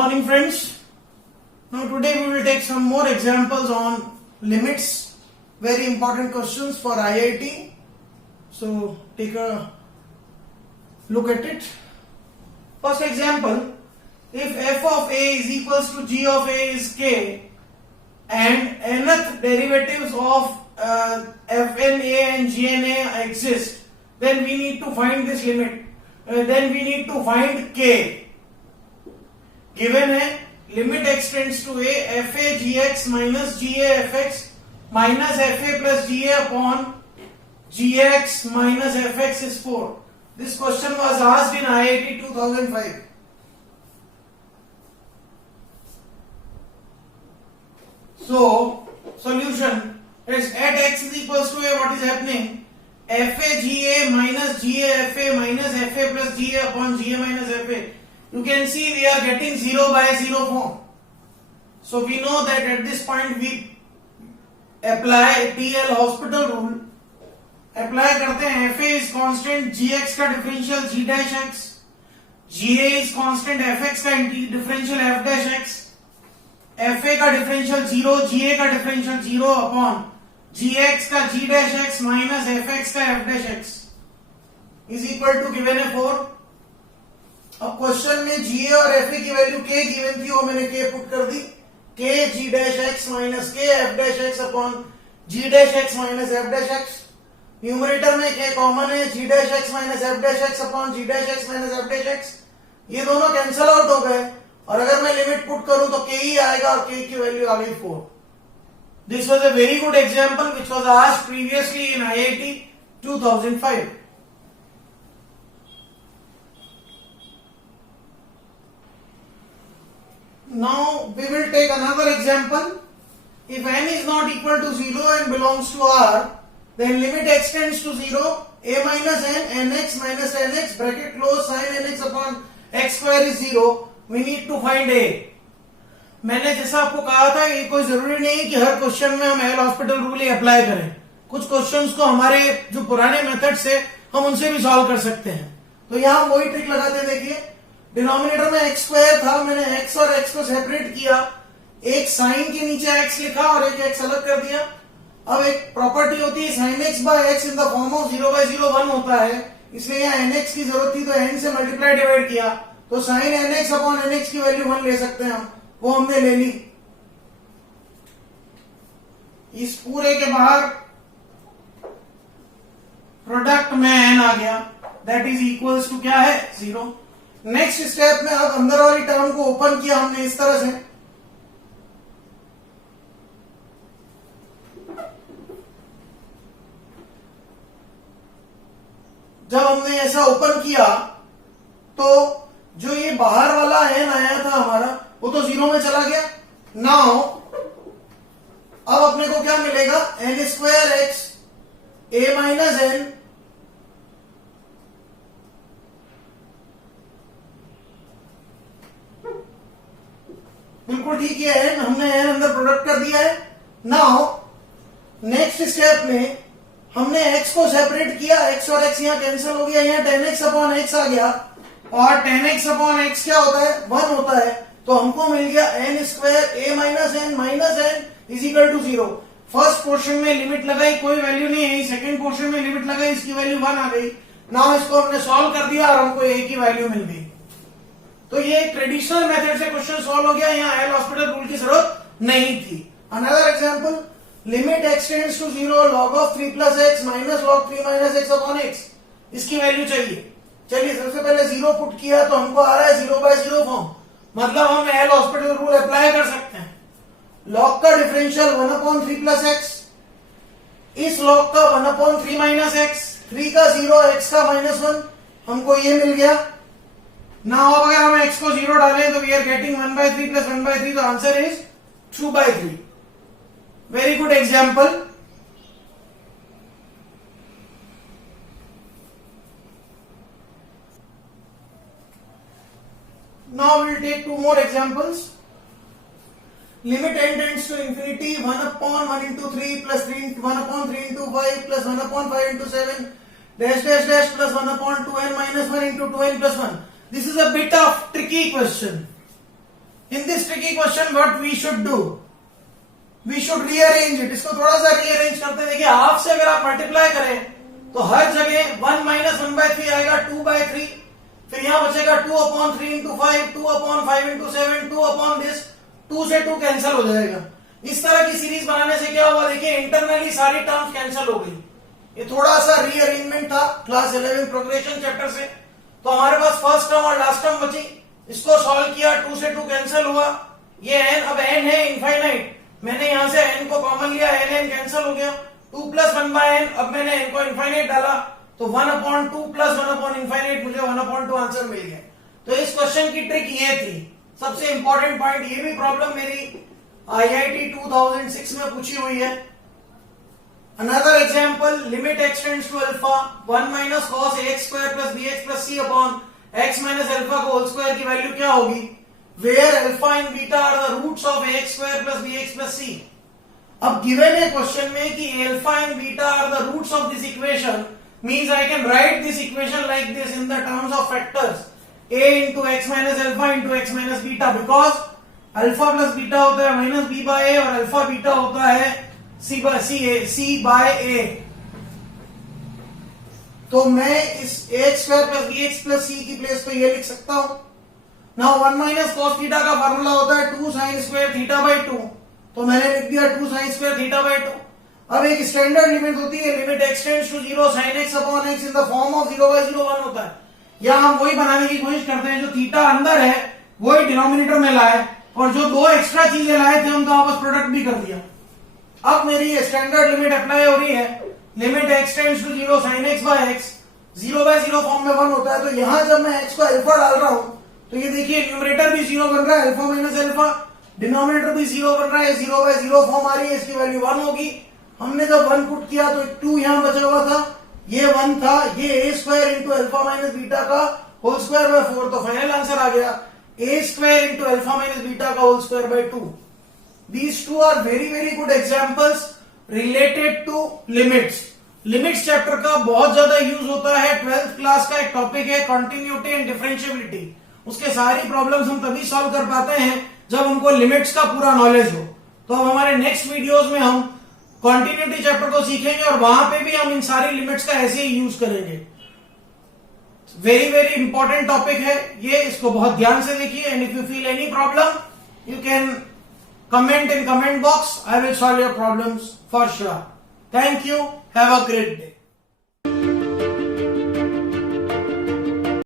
Morning friends. Now today we will take some more examples on limits. Very important questions for IIT. So take a look at it. First example, if f of a is equals to g of a is k and nth derivatives of fna and gna exist, then we need to find this limit. Then we need to find k. Given है limit extends to a f a g x minus g f x minus f a plus g upon g x minus f x is 4. This question was asked in IIT 2005. So solution is at x is equals to a, what is happening? F a g a minus g a f a minus f a plus g a upon g a minus f a. You can see we are getting 0 by 0 form. So we know that at this point we apply TL hospital rule. Apply करते हैं FA is constant, GX का differential G dash X, GA is constant, FX का differential F dash X, FA का differential 0, GA का differential 0 upon GX का G dash X minus FX का F dash X is equal to given है 4. अब question में जीए और F की वैल्यू के गिवन थी, वो मैंने के पुट कर दी. K G dash X minus K F dash X upon G dash X minus F dash X. Numerator में के कॉमन है, G dash X minus F dash X upon G dash X minus F dash X. ये दोनों cancel out हो गए और अगर मैं limit put करूं तो के ही आएगा और के की वैल्यू आ गई 4. This was a very good example which was asked previously in IIT 2005. Now we will take another example. If n is not equal to 0 and belongs to R, then limit extends to 0, a minus n, nx minus nx, bracket close, sin nx upon x square is 0. We need to find a. मैंने जैसा आपको कहा था, ये कोई जरूरी नहीं कि हर क्वेश्चन में हम एल हॉस्पिटल रूल ही अप्लाई करें. कुछ क्वेश्चंस को हमारे जो पुराने मेथड से हम उनसे भी सॉल्व कर सकते हैं. तो यहाँ वही ट्रिक लगाते, देखिए डिनोमिनेटर में एक्स स्क्वायर था, मैंने एक्स और एक्स को सेपरेट किया, एक साइन के नीचे एक्स लिखा और एक एक्स अलग कर दिया. अब एक प्रॉपर्टी होती है sine x by x in the form of 0 by 0 1 होता है, इसलिए यहाँ एन एक्स की जरूरत थी तो एन से मल्टीप्लाई डिवाइड किया, तो sine n x upon n x की वैल्यू 1 ले सकते हैं हम, वो हमने ले ली. इस पूरे के बाहर प्रोडक्ट में एन आ गया, दैट इज इक्वल्स टू क्या है 0. नेक्स्ट स्टेप में अब अंदर वाली टर्म को ओपन किया हमने इस तरह से, जब हमने ऐसा ओपन किया तो जो ये बाहर वाला एन आया था हमारा वो तो 0 में चला गया. नाउ अब अपने को क्या मिलेगा, एन स्क्वायर एक्स ए माइनस एन बिल्कुल ठीक है, एन हमने एन अंदर प्रोडक्ट कर दिया है. नाउ नेक्स्ट स्टेप में हमने एक्स को सेपरेट किया, एक्स और एक्स यहाँ कैंसिल हो गया, यहाँ 10x अपॉन एक्स आ गया और 10x अपॉन एक्स क्या होता है 1 होता है, तो हमको मिल गया n square a minus n is equal to 0. First portion में लिमिट लगाई, कोई वैल्यू नहीं है. सेकंड पोर्शन में लिमिट लगाई, इसकी वैल्यू 1 आ गई. नाउ इसको हमने सॉल्व कर दिया और हमको ए की वैल्यू मिल गई. तो ये ट्रेडिशनल मेथड से क्वेश्चन सॉल्व हो गया, यहाँ एल हॉस्पिटल रूल की जरूरत नहीं थी. Another example, limit extends to 0 log of 3 plus x minus log 3 minus x upon x. इसकी वैल्यू चाहिए. चलिए सबसे पहले 0 पुट किया तो हमको आ रहा है 0 by 0 फॉर्म, मतलब हम एल हॉस्पिटल रूल अप्लाई कर सकते हैं. log का डिफरेंशियल 1 upon 3 plus x, इस log का 1 upon 3 minus x, 3 का 0 x का -1, हमको ये मिल गया. Now अगर हम x को 0 डालें तो we are getting 1 by 3 plus 1 by 3, तो answer is 2 by 3. Very good example. Now we will take two more examples. Limit n tends to infinity, 1 upon 1 into 3 plus 3, 1 upon 3 into 5 plus 1 upon 5 into 7 dash dash dash plus 1 upon 2n minus 1 into 2n plus 1. This is a bit of tricky question. In this tricky question, what we should do? We should rearrange it. इसको थोड़ा सा rearrange करते हैं. देखिए half से अगर आप multiply करें तो हर जगह 1 माइनस 1/3 आएगा 2/3. फिर यहां बचेगा 2/3 into 5, 2/5 into 7, 2 this. 2 से 2 कैंसिल हो जाएगा. इस तरह की सीरीज बनाने से क्या हुआ, देखिए इंटरनली सारी टर्म्स कैंसिल हो गई. ये थोड़ा सा रीअरेंजमेंट था क्लास 11 प्रोग्रेशन चैप्टर से. तो हमारे पास फर्स्ट टर्म और लास्ट टर्म बची. इसको सॉल्व किया, 2 से 2 कैंसिल हुआ. ये n, अब n है इनफाइनाइट. मैंने यहां से n को कॉमन लिया, n कैंसिल हो गया. 2 + 1/n, अब मैंने n को इनफाइनाइट डाला तो 1/2 + 1/इनफाइनाइट, मुझे 1/2 आंसर मिल गया. तो इस क्वेश्चन की ट्रिक ये थी. सबसे इंपॉर्टेंट पॉइंट, ये भी प्रॉब्लम मेरी IIT 2006 में पूछी हुई है. Another example, limit x tends to alpha, 1 minus cos ax² plus bx plus c upon x minus alpha का होल स्क्वायर की वैल्यू क्या होगी, where alpha and beta are the roots of ax² plus bx plus c. अब given है question में कि alpha and beta are the roots of this equation, means I can write this equation like this in the terms of factors a into x minus alpha into x minus beta, because alpha plus beta होता है minus b by a और alpha beta होता है c by a. तो मैं इस ax² plus bx plus c की place पे ये लिख सकता हूं. नाउ 1 माइनस cos थीटा का फार्मूला होता है 2 sin स्क्वायर थीटा बाई 2. तो मैंने लिख दिया 2 sin स्क्वायर थीटा बाई 2. अब एक स्टैंडर्ड लिमिट होती है, limit x tends to 0 sin x upon x in the form of 0/0 1 होता है. या हम वही बनाने की कोशिश करते हैं, जो थीटा अंदर है वही डिनोमिनेटर में लाए, और जो दो एक्स्ट्रा चीजें लाए थे उनका आपस प्रोडक्ट भी कर दिया. अब मेरी स्टैंडर्ड लिमिट अप्लाई हो रही है, limit x tends to 0 sin x by x, 0/0 form में 1 होता है. तो यहां जब मैं x को अल्फा डाल रहा हूं तो ये देखिए न्यूमरेटर भी 0 बन रहा है, अल्फा माइनस अल्फा. डिनोमिनेटर भी 0 बन रहा है, 0/0 फॉर्म आ रही है, इसकी वैल्यू 1 होगी. हमने जब 1 पुट किया तो 2 यहां बचा हुआ था, ये 1 था, ये a² into alpha minus beta का होल स्क्वायर बाय 4. तो फाइनल आंसर आ गया a² into alpha minus beta का whole square by 2. These two are very very good examples related to limits. Limits chapter का बहुत ज्यादा यूज होता है. 12th क्लास का एक टॉपिक है कॉन्टिन्यूटी एंड डिफरेंशिएबिलिटी. उसके सारी प्रॉब्लम्स हम तभी सॉल्व कर पाते हैं जब हमको लिमिट्स का पूरा नॉलेज हो. तो अब हमारे नेक्स्ट वीडियोस में हम कॉन्टिन्यूटी चैप्टर को सीखेंगे और वहां पे भी हम इन सारी लिमिट्स का ऐसे ही यूज करेंगे. वेरी वेरी इंपॉर्टेंट टॉपिक है ये, इसको बहुत ध्यान से देखिए. And if you feel any problem you can comment in comment box. I will solve your problems for sure. Thank you. Have a great day.